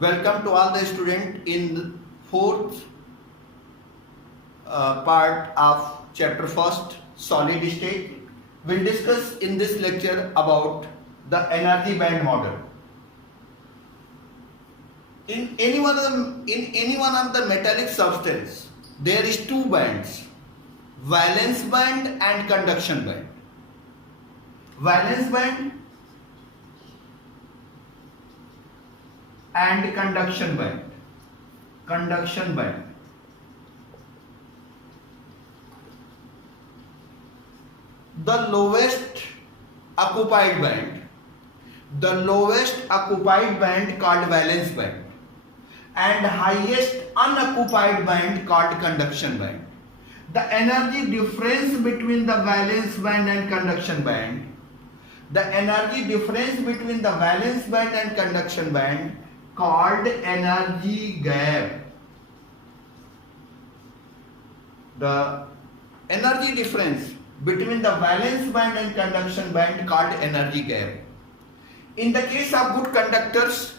Welcome to all the students in the fourth part of chapter first, solid state. We'll discuss in this lecture about the energy band model. In any one of the metallic substance, there is two bands: valence band and conduction band. Valence band and conduction band. Conduction band. The lowest occupied band called valence band, and highest unoccupied band called conduction band. The energy difference between the valence band and conduction band, called energy gap. The energy difference between the valence band and conduction band called energy gap. In the case of good conductors,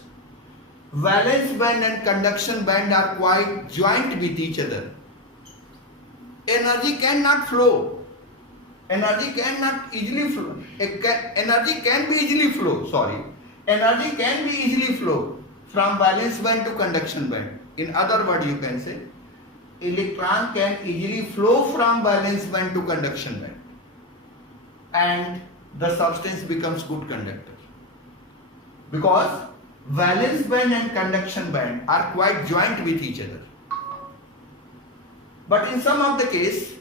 valence band and conduction band are quite joint with each other. Energy cannot flow. Energy cannot easily flow. Energy can be easily flow. Energy can be easily flow from valence band to conduction band. In other words, you can say electron can easily flow from valence band to conduction band, and the substance becomes good conductor, because valence band and conduction band are quite joint with each other. But in some of the case,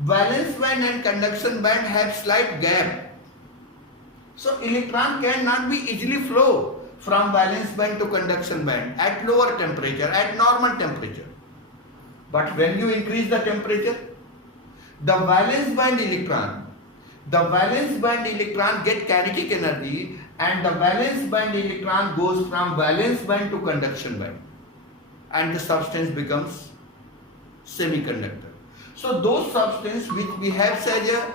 valence band and conduction band have slight gap, so electron cannot be easily flow from valence band to conduction band at lower temperature, at normal temperature. But when you increase the temperature, the valence band electron get kinetic energy, and the valence band electron goes from valence band to conduction band, and the substance becomes semiconductor. So those substances which behaves as a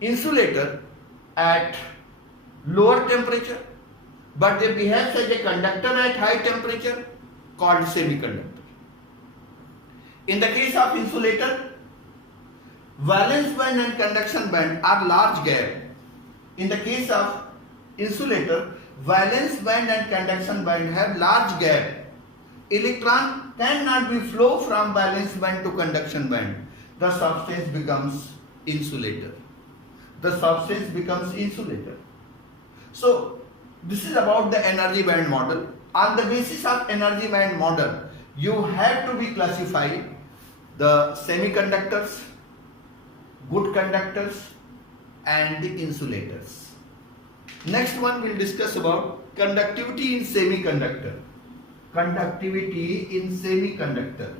insulator at lower temperature, but they behave as a conductor at high temperature, called semiconductor. In the case of insulator, valence band and conduction band are large gap. In the case of insulator, valence band and conduction band have large gap. Electron cannot be flow from valence band to conduction band. The substance becomes insulator. So this is about the energy band model. On the basis of energy band model, you have to be classified the semiconductors, good conductors, and the insulators. Next one we'll discuss about conductivity in semiconductor. Conductivity in semiconductor.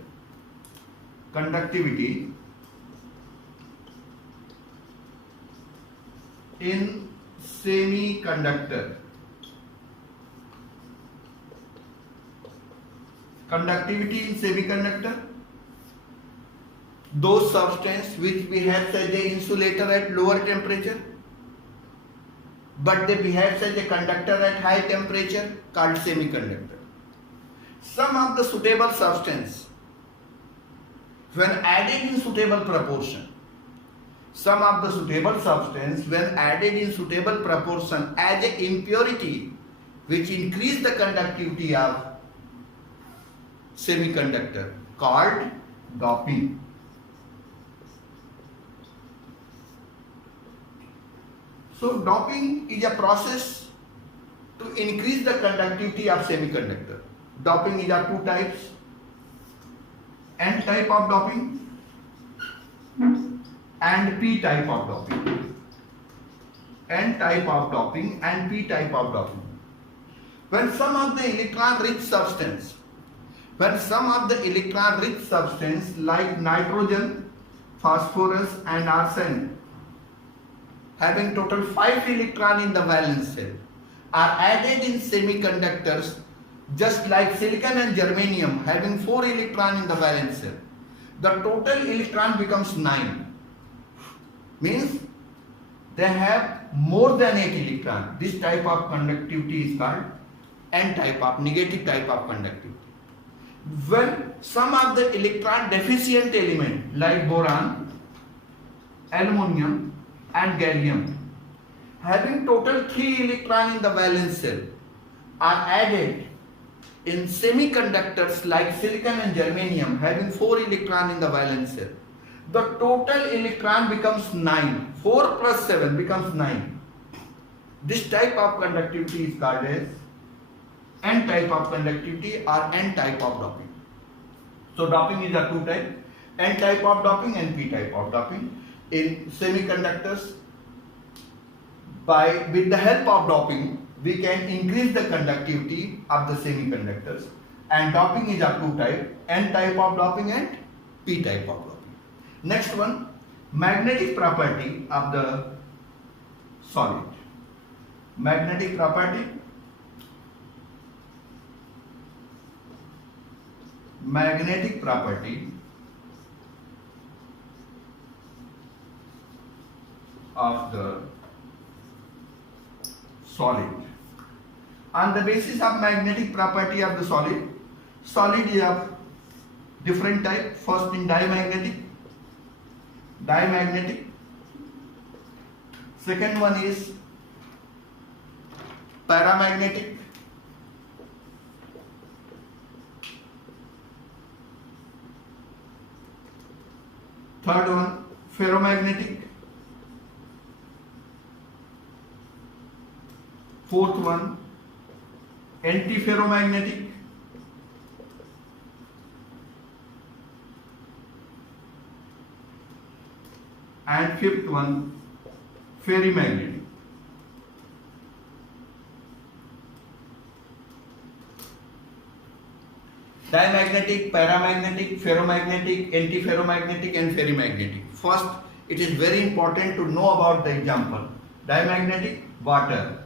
Conductivity in semiconductor. Conductivity in semiconductor, those substances which behave as an insulator at lower temperature, but they behave as a conductor at high temperature, called semiconductor. Some of the suitable substance, when added in suitable proportion, as an impurity, which increase the conductivity of semiconductor, called doping. So doping is a process to increase the conductivity of semiconductor. Doping is of two types: N type of doping and P type of doping. N type of doping and P type of doping. When some of the electron rich substance like nitrogen, phosphorus, and arsen, having total 5 electrons in the valence shell, are added in semiconductors, just like silicon and germanium having 4 electrons in the valence shell, the total electron becomes 9. Means they have more than 8 electrons. This type of conductivity is called N type of negative type of conductivity. When some of the electron deficient element like boron, aluminum and gallium having total 3 electron in the valence shell are added in semiconductors like silicon and germanium having 4 electron in the valence shell, the total electron becomes 9. 4 plus 7 becomes 9. This type of conductivity is called as N type of conductivity or N type of doping. So doping is a two type, N type of doping and P type of doping. In semiconductors, with the help of doping, we can increase the conductivity of the semiconductors, and doping is a two type, N type of doping and P type of doping. Next one, magnetic property of the solid. Magnetic property of the solid. On the basis of magnetic property of the solid is of different type. First in diamagnetic. Second one is paramagnetic. Third one ferromagnetic. Fourth one antiferromagnetic. And fifth one ferrimagnetic. Diamagnetic, paramagnetic, ferromagnetic, antiferromagnetic and ferrimagnetic. First, it is very important to know about the example. Diamagnetic, water.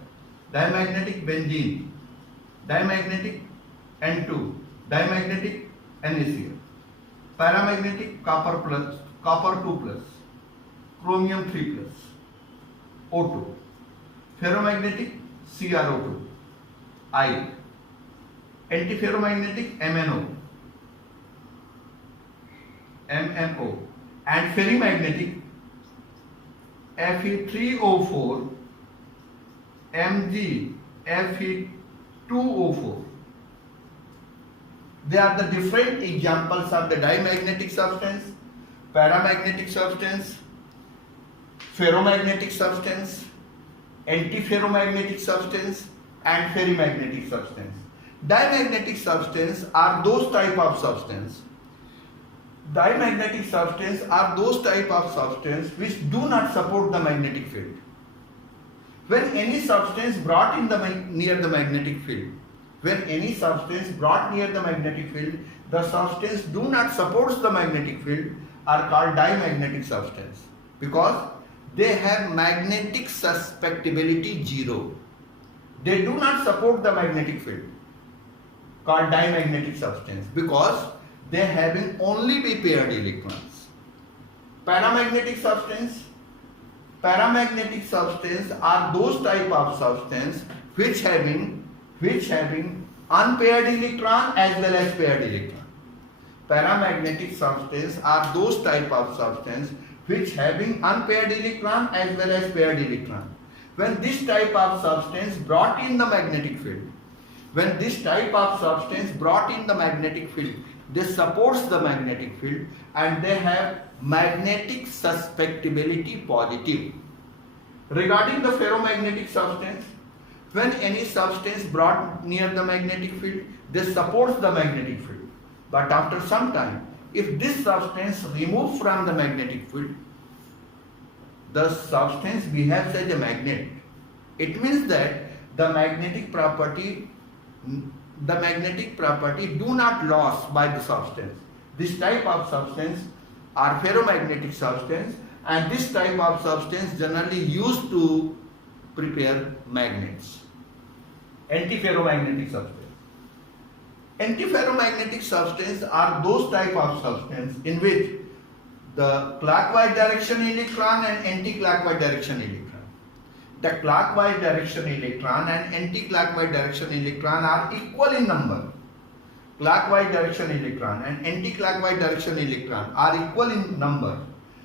Diamagnetic, benzene. Diamagnetic, N2. Diamagnetic, NaCl. Paramagnetic, copper 2 plus, chromium 3 plus, O2. Ferromagnetic, CrO2, I. Antiferromagnetic, MnO. And ferrimagnetic, Fe3O4, Mg, Fe2O4. They are the different examples of the diamagnetic substance, paramagnetic substance, ferromagnetic substance, antiferromagnetic substance and ferrimagnetic substance. Diamagnetic substance are those type of substance. Diamagnetic substance are those type of substance which do not support the magnetic field. When any substance brought in near the magnetic field, the substance do not support the magnetic field are called diamagnetic substance because they have magnetic susceptibility 0. They do not support the magnetic field, called diamagnetic substance because they having only be paired electrons. Paramagnetic substance are those type of substance which having unpaired electron as well as paired electron. Paramagnetic substance are those type of substance which having unpaired electron as well as paired electron. When this type of substance brought in the magnetic field, they supports the magnetic field and they have magnetic susceptibility positive. Regarding the ferromagnetic substance, when any substance brought near the magnetic field, they supports the magnetic field. But after some time, if this substance removed from the magnetic field, the substance behaves as a magnet. It means that the magnetic property do not lost by the substance. This type of substance are ferromagnetic substance, and this type of substance generally used to prepare magnets. Antiferromagnetic substance are those type of substance in which the clockwise direction electron and anti-clockwise direction electron. the clockwise direction electron and anti-clockwise direction electron are equal in number. Clockwise direction electron and anti-clockwise direction electron are equal in number.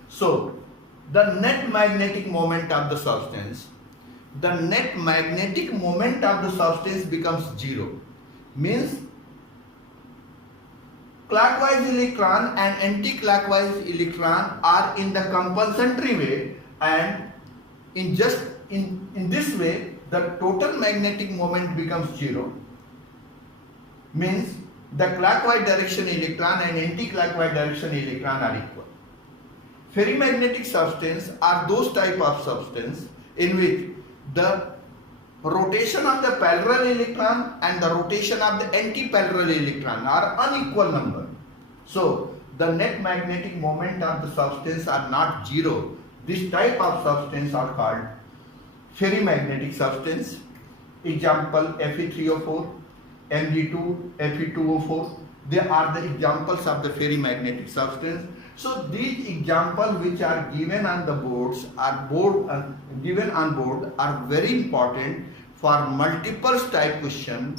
So the net magnetic moment of the substance, becomes zero. Means clockwise electron and anti-clockwise electron are in the complementary way, and in this way the total magnetic moment becomes zero. Means the clockwise direction electron and anti-clockwise direction electron are equal. Ferrimagnetic substance are those type of substance in which the rotation of the parallel electron and the rotation of the anti-parallel electron are unequal number. So the net magnetic moment of the substance are not zero. This type of substance are called ferrimagnetic substance. Example Fe3O4, Mg2, Fe2O4. They are the examples of the ferrimagnetic substance. So these examples which are given on the boards are very important for multiple type question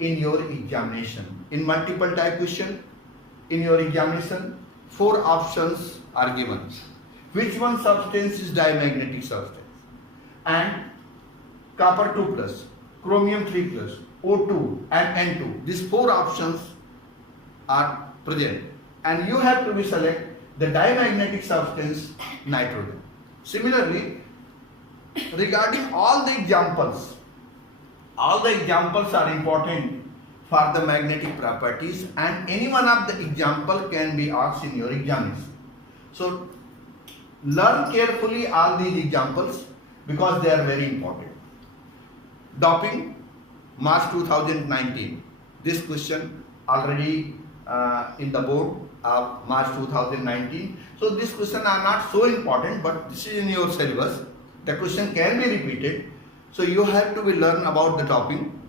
in your examination. In multiple type question in your examination, 4 options are given. Which one substance is diamagnetic substance? And copper 2 plus, chromium 3 plus, O2 and N2. These 4 options are present, and you have to be select the diamagnetic substance nitrogen. Similarly, regarding all the examples are important for the magnetic properties, and any one of the example can be asked in your examination. So learn carefully all these examples because they are very important. Doping, March 2019. This question already in the board of March 2019. So this question are not so important, but this is in your syllabus. The question can be repeated. So you have to be learn about the doping.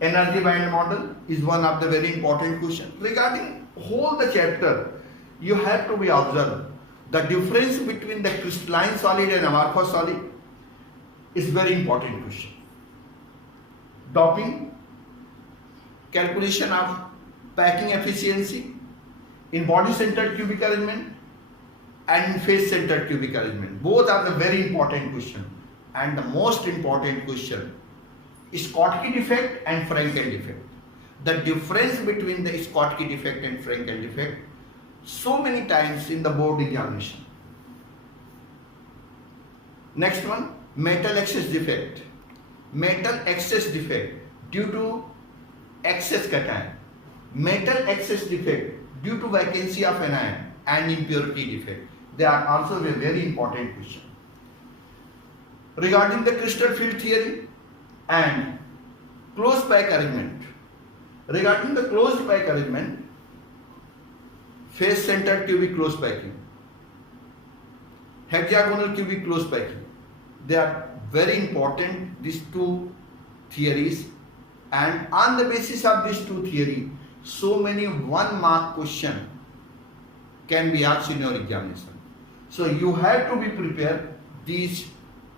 Energy band model is one of the very important question. Regarding whole the chapter, you have to be observed the difference between the crystalline solid and amorphous solid is very important question. Doping, calculation of packing efficiency in body-centered cubic arrangement and in face-centered cubic arrangement. Both are the very important question. And the most important question is Schottky defect and Frankel defect. The difference between the Schottky defect and Frankel defect so many times in the board examination. Next one, metal excess defect. Metal excess defect due to excess cation. Metal excess defect due to vacancy of anion and impurity defect. They are also a very important question. Regarding the crystal field theory and closed pack arrangement. Regarding the closed pack arrangement, face-centered cubic closed packing, hexagonal cubic closed packing. They are very important, these two theories, and on the basis of these two theories, so many 1 mark question can be asked in your examination. So you have to be prepared these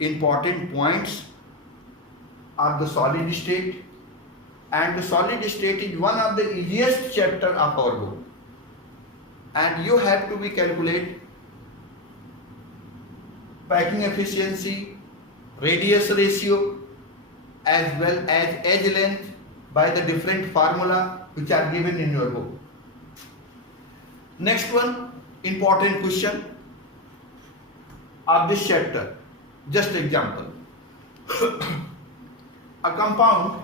important points of the solid state, and the solid state is one of the easiest chapter of our book, and you have to be calculate packing efficiency, radius ratio as well as edge length by the different formula which are given in your book. Next one, important question of this chapter. Just example. A compound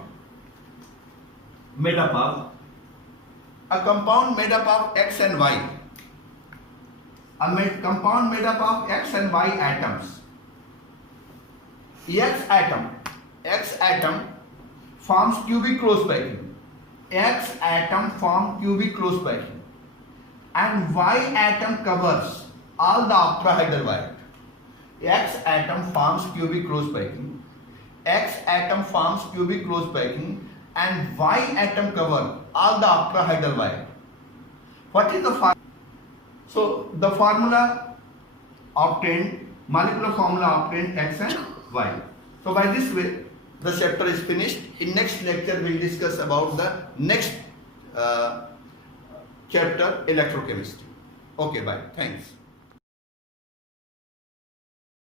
made up of X and Y. Compound made up of X and Y atoms. X atom forms cubic closed packing. X atom forms cubic closed packing, and Y atom covers all the octahedral wire. X atom forms cubic closed packing. X atom forms cubic closed packing, and Y atom cover all the octahedral wire. What is the formula? So the formula obtained, molecular formula obtained X and Y. So by this way, the chapter is finished. In next lecture, we'll discuss about the next chapter, electrochemistry. Okay, bye. Thanks.